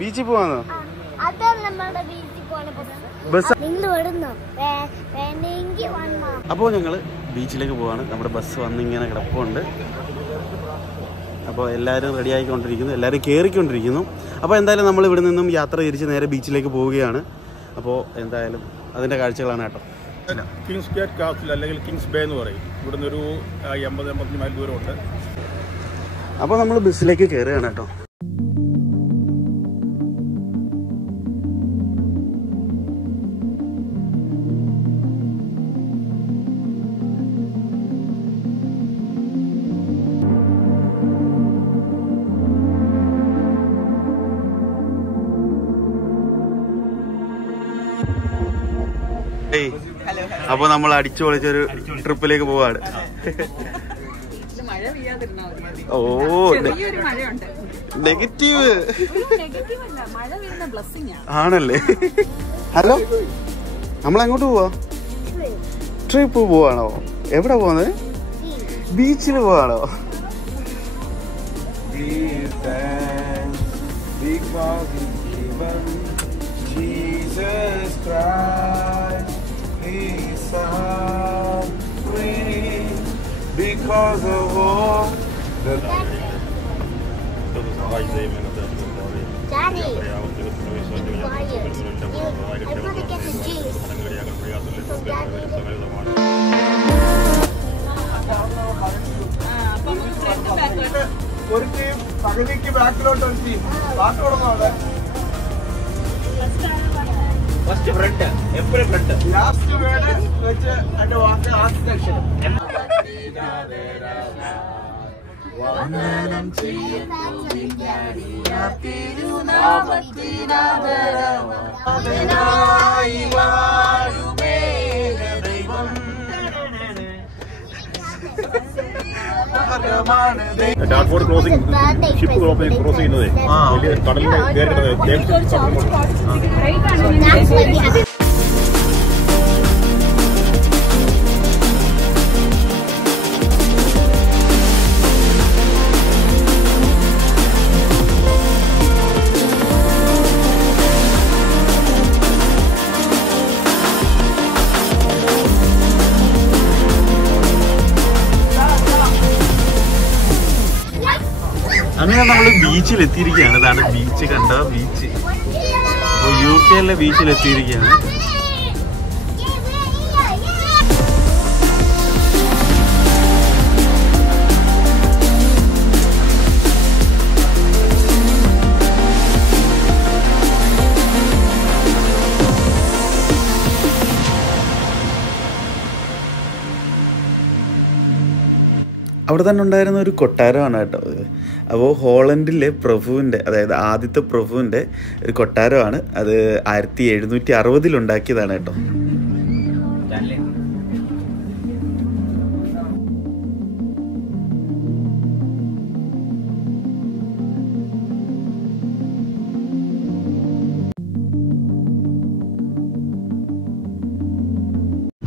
ബീച്ചിൽ പോവാന്നോ? അപ്പോൾ ഞങ്ങൾ ബീച്ചിലേക്ക് പോവാണ്. നമ്മുടെ ബസ് വന്നിങ്ങനെ കിടപ്പുണ്ട്. അപ്പോൾ എല്ലാവരും റെഡി ആയിക്കൊണ്ടിരിക്കുന്നു, എല്ലാവരും കയറിക്കൊണ്ടിരിക്കുന്നു. അപ്പോൾ എന്തായാലും നമ്മൾ ഇവിടെ നിന്നും യാത്ര തിരിച്ച് നേരെ ബീച്ചിലേക്ക് പോവുകയാണ്. അപ്പോൾ എന്തായാലും അതിൻ്റെ കാഴ്ചകളാണ് കേട്ടോ. കിങ്സ് ഗേറ്റ് കാസിൽ അല്ലെങ്കിൽ കിങ്സ് ബേ എന്ന് പറയും. ഇവിടുന്ന് ഒരു 80-85 മൈൽ ദൂരമുണ്ട്. അപ്പോൾ നമ്മൾ ബസ്സിലേക്ക് കയറുകയാണ് കേട്ടോ. അപ്പൊ നമ്മൾ അടിച്ചു പൊളിച്ചൊരു ട്രിപ്പിലേക്ക് പോവാണ്. ഓ നെഗറ്റീവ് ആണല്ലേ. ഹലോ, നമ്മളെങ്ങോട്ട് പോവാ? ട്രിപ്പ് പോവാണോ? എവിടെ പോന്നത്? ബീച്ചിൽ പോവാണോ? Jesus Christ, He's suffering because of all the Daddy. I'm gonna get the juice. So Daddy. ഒരു ടീം പകുതിക്ക് ബാക്കിലോട്ട് ഒരു ടീം ബാക്കി കൊടുക്കുന്നവിടെ. ഫസ്റ്റ് ഫ്രണ്ട്, എപ്പോഴും ഫ്രണ്ട്. ലാസ്റ്റ് വേർഡ് വെച്ച് അതിന്റെ വാക്ക് ആദ്യത്തെ അക്ഷരം. വന്ദനം ഡാർട്ട്ഫോർഡ് ക്രോസിംഗ് ഷിപ്പ് ക്രോസ് ചെയ്യുന്നത് വലിയ കടലിന്റെ അങ്ങനെ നമ്മൾ ബീച്ചിലെത്തിയിരിക്കുകയാണ്. ഇതാണ് ബീച്ച്, കണ്ട ബീച്ച്. അപ്പോൾ UK ബീച്ചിലെത്തിയിരിക്കുകയാണ്. അവിടെ തന്നെ ഉണ്ടായിരുന്ന ഒരു കൊട്ടാരമാണ് കേട്ടോ. അപ്പോൾ ഹോളണ്ടിലെ പ്രഭുവിൻ്റെ, അതായത് ആദ്യത്തെ പ്രഭുവിൻ്റെ ഒരു കൊട്ടാരമാണ്. അത് 1760 ഉണ്ടാക്കിയതാണ് കേട്ടോ.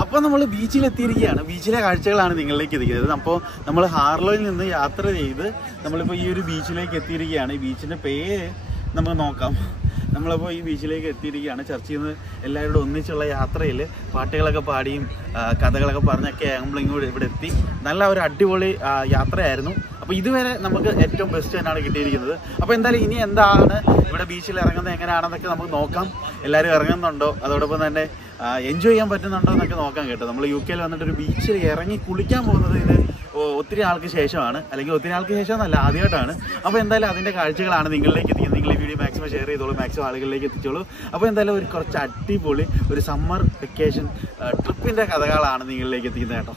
അപ്പോൾ നമ്മൾ ബീച്ചിലെത്തിയിരിക്കുകയാണ്. ബീച്ചിലെ കാഴ്ചകളാണ് നിങ്ങളിലേക്ക് എത്തിക്കുന്നത്. അപ്പോൾ നമ്മൾ ഹാർലോയിൽ നിന്ന് യാത്ര ചെയ്ത് നമ്മളിപ്പോൾ ഈ ഒരു ബീച്ചിലേക്ക് എത്തിയിരിക്കുകയാണ്. ഈ ബീച്ചിൻ്റെ പേര് നമുക്ക് നോക്കാം. നമ്മളപ്പോൾ ഈ ബീച്ചിലേക്ക് എത്തിയിരിക്കുകയാണ്. ചർച്ചിൽ നിന്ന് എല്ലാവരോടും ഒന്നിച്ചുള്ള യാത്രയിൽ പാട്ടുകളൊക്കെ പാടിയും കഥകളൊക്കെ പറഞ്ഞൊക്കെ നമ്മളിങ്ങോട്ട് ഇവിടെ എത്തി. നല്ല ഒരു അടിപൊളി യാത്രയായിരുന്നു. അപ്പോൾ ഇതുവരെ നമുക്ക് ഏറ്റവും ബെസ്റ്റ് തന്നെയാണ് കിട്ടിയിരിക്കുന്നത്. അപ്പോൾ എന്തായാലും ഇനി എന്താണ് ഇവിടെ ബീച്ചിൽ ഇറങ്ങുന്നത് എങ്ങനെയാണെന്നൊക്കെ നമുക്ക് നോക്കാം. എല്ലാവരും ഇറങ്ങുന്നുണ്ടോ, അതോടൊപ്പം തന്നെ എൻജോയ് ചെയ്യാൻ പറ്റുന്നുണ്ടോ എന്നൊക്കെ നോക്കാം കേട്ടോ. നമ്മൾ UK വന്നിട്ട് ഒരു ബീച്ചിൽ ഇറങ്ങി കുളിക്കാൻ പോകുന്നത് ഇത് ഒത്തിരി നാൾക്ക് ശേഷമാണ്, അല്ലെങ്കിൽ ഒത്തിരി നാൾക്ക് ശേഷം എന്നല്ല, ആദ്യമായിട്ടാണ്. അപ്പോൾ എന്തായാലും അതിൻ്റെ കാഴ്ചകളാണ് നിങ്ങളിലേക്ക് എത്തിക്കുന്നത്. നിങ്ങൾ ഈ വീഡിയോ മാക്സിമം ഷെയർ ചെയ്തോളൂ, മാക്സിമം ആളുകളിലേക്ക് എത്തിച്ചോളൂ. അപ്പോൾ എന്തായാലും ഒരു കുറച്ച് അടിപൊളി ഒരു സമ്മർ വെക്കേഷൻ ട്രിപ്പിൻ്റെ കഥകളാണ് നിങ്ങളിലേക്ക് എത്തിക്കുന്നത് കേട്ടോ.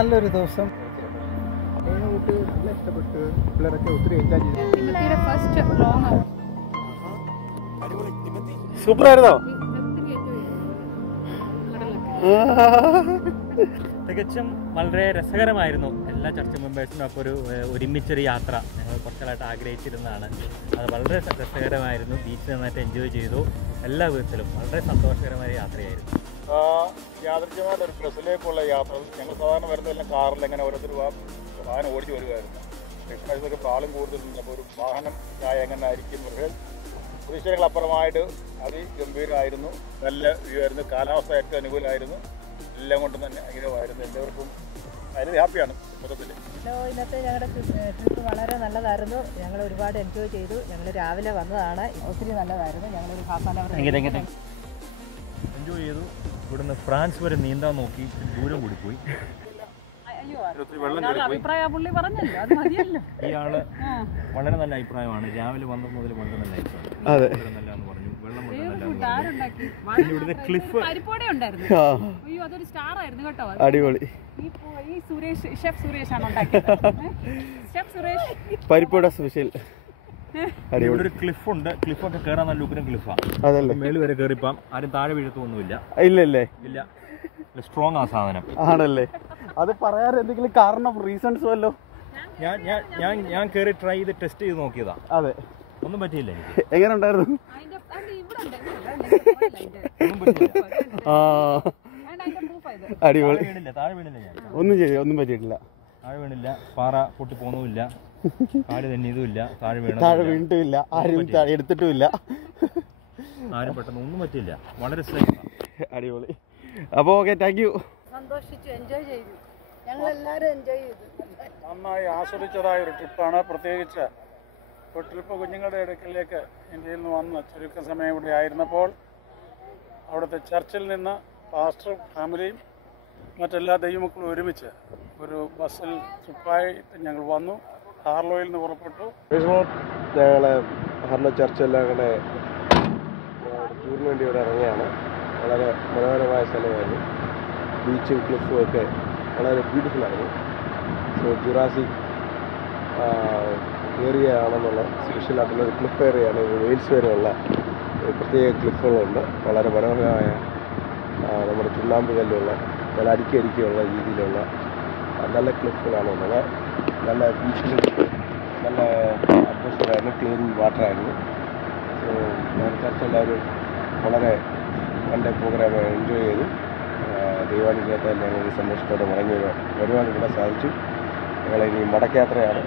നല്ലൊരു ദിവസം. ഇഷ്ടപ്പെട്ടു, പിള്ളേരൊക്കെ ഒത്തിരി എൻജോയ് ചെയ്തു. ഫസ്റ്റ് ലോങ് സൂപ്പർ ആയിരുന്നോ? തികച്ചും വളരെ രസകരമായിരുന്നു. എല്ലാ ചർച്ച് മെമ്പേഴ്സിനും അപ്പോൾ ഒരുമിച്ചൊരു യാത്ര ഞങ്ങൾ കുറച്ചായിട്ട് ആഗ്രഹിച്ചിരുന്നതാണ്. അത് വളരെ രസകരമായിരുന്നു. ബീച്ച് നന്നായിട്ട് എൻജോയ് ചെയ്തു. എല്ലാ വിധത്തിലും വളരെ സന്തോഷകരമായ യാത്രയായിരുന്നു. യാദൃശ്യമായിട്ട് ഒരു ബസ്സിലേക്കുള്ള യാത്ര. ഞങ്ങൾ സാധാരണ വരുന്നതെല്ലാം കാറിൽ എങ്ങനെ ഓരോരുത്തർ വാഹനം ഓടിച്ച് വരുമായിരുന്നു. ഇപ്രാവശ്യത്തൊക്കെ ആളും കൂടുതലുണ്ട്. അപ്പോൾ ഒരു വാഹനം എങ്ങനെ ആയിരിക്കും. പ്രതീക്ഷകളപ്പുറമായിട്ട് അതിഗംഭീരമായിരുന്നു. നല്ല വ്യൂ ആയിരുന്നു. കാലാവസ്ഥ ഏറ്റവും അനുകൂലമായിരുന്നു. എല്ലാം കൊണ്ടും തന്നെ അനുകൂലമായിരുന്നു. എല്ലാവർക്കും അതിൽ ഹാപ്പിയാണ് മൊത്തത്തിൽ. ഇന്നത്തെ ഞങ്ങളുടെ ട്രിപ്പ് വളരെ നല്ലതായിരുന്നു. ഞങ്ങൾ ഒരുപാട് എൻജോയ് ചെയ്തു. ഞങ്ങൾ രാവിലെ വന്നതാണ്. ഒത്തിരി നല്ലതായിരുന്നു. ഞങ്ങളൊരു ഹാഫ് ആൻ അവർ എൻജോയ് ചെയ്തു. ഇവിടുന്ന് ഫ്രാൻസ് വരെ നീന്താൻ നോക്കി. ദൂരം കൂടി പോയി. പുള്ളി പറഞ്ഞല്ലോ, അത് മതിയല്ലോ. ഇയാള് വളരെ നല്ല അഭിപ്രായമാണ്. രാവിലെ വന്നത് മുതൽ വളരെ നല്ല അഭിപ്രായം. നല്ലതെന്ന് പറഞ്ഞു. വെള്ളം ഇവിടുത്തെ ക്ലിഫ് പരിപ്പോടെ ഉണ്ടായിരുന്നു. അയ്യോ, അതൊരു സ്റ്റാർ ആയിരുന്നു കേട്ടോ. അടിപൊളി. ഈ സുരേഷ്, ഷെഫ് സുരേഷ് ആണ് ഉണ്ടാക്കിയത്. ഷെഫ് സുരേഷ് പരിപ്പോട സ്പെഷ്യൽ. ഇവിടെ ഒരു ക്ലിഫുണ്ട്. ക്ലിഫൊക്കെ കയറാൻ നല്ല ഉഗ്രം ക്ലിഫാണ്. അതല്ലേ, മേളിൽ വരെ കയറിപ്പം ആരും താഴെ വീഴത്തൊന്നുമില്ല. ഇല്ലല്ലേ? ഇല്ല, സ്ട്രോങ് ആ സാധനം. ആണല്ലേ? അത് പറയാൻ എന്തെങ്കിലും കാരണം, റീസൺസ് വല്ലോ? ഞാൻ കയറി ട്രൈ ചെയ്ത് ടെസ്റ്റ് ചെയ്ത് നോക്കിയതാ. അതെ, ഒന്നും പറ്റിയില്ല. എങ്ങനെ ഉണ്ടായിരുന്നു? ഒന്നും പറ്റിയില്ല. അടിപൊളി. താഴെ വീണില്ല. ഞാൻ ഒന്നും പറ്റിയിട്ടില്ല. താഴെ വീണില്ല. പാറ പൊട്ടി പോകുന്നുമില്ല. കാട് തന്നെയതുമില്ല. താഴെ വീണിട്ടുമില്ല. ആരും എടുത്തിട്ടുമില്ല. ആരും പെട്ടെന്ന് ഒന്നും പറ്റിയില്ല. വളരെ സേഫ്. അടിപൊളി. അപ്പോൾ ഓക്കെ, താങ്ക് യു. സന്തോഷിച്ചു, എൻജോയ് ചെയ്തു. ഞങ്ങളെല്ലാവരും എൻജോയ് ചെയ്തു. നന്നായി ആസ്വദിച്ചതായ ഒരു ട്രിപ്പാണ്. പ്രത്യേകിച്ച് ഒരു ട്രിപ്പ് കുഞ്ഞുങ്ങളുടെ ഇടയ്ക്കിലേക്ക് ഇന്ത്യയിൽ നിന്ന് വന്ന് ചുരുക്കം സമയം ഇവിടെ ആയിരുന്നപ്പോൾ അവിടുത്തെ ചർച്ചിൽ നിന്ന് പാസ്റ്റർ ഫാമിലിയും മറ്റെല്ലാ ദൈവമക്കളും ഒരുമിച്ച് ഒരു ബസ്സിൽ ട്രിപ്പായിട്ട് ഞങ്ങൾ വന്നു. ഹാർലോയിൽ നിന്ന് പുറപ്പെട്ടു. ഞങ്ങൾ ഹാർലോ ചർച്ചെല്ലാം കൂടെ ടൂറിന് വേണ്ടി ഇവിടെ ഇറങ്ങിയാണ്. വളരെ മനോഹരമായ സ്ഥലമായിരുന്നു. ബീച്ചും ക്ലിഫും ഒക്കെ വളരെ ബ്യൂട്ടിഫുള്ളായിരുന്നു. സോ ജുറാസിക് ഏരിയ ആണെന്നുള്ള സ്പെഷ്യലായിട്ടുള്ളൊരു ക്ലിഫ് ഏരിയയാണ്. വെയിൽസ് വരെയുള്ള പ്രത്യേക ക്ലിഫുകളുണ്ട്. വളരെ മനോഹരമായ നമ്മുടെ ചുണ്ണാമ്പ് കല്ലുള്ള നല്ല അടുക്കിയുള്ള രീതിയിലുള്ള നല്ല ക്ലിഫുകളാണുള്ളത്. നല്ല ബീച്ചിലും നല്ല അറ്റ്മോസ്ഫിയറായിരുന്നു. ക്ലീൻ വാട്ടറായിരുന്നു. സോ ഞാൻ ചർച്ച എല്ലാവരും വളരെ നല്ല പ്രോഗ്രാം എൻജോയ് ചെയ്തു. ദൈവാനുഗ്രഹത്താൽ ഞങ്ങൾ സന്തോഷത്തോടെ മടങ്ങി വരുവാൻ ഇവിടെ സാധിച്ചു. ഞങ്ങളിനി മടക്കയാത്രയാണ്.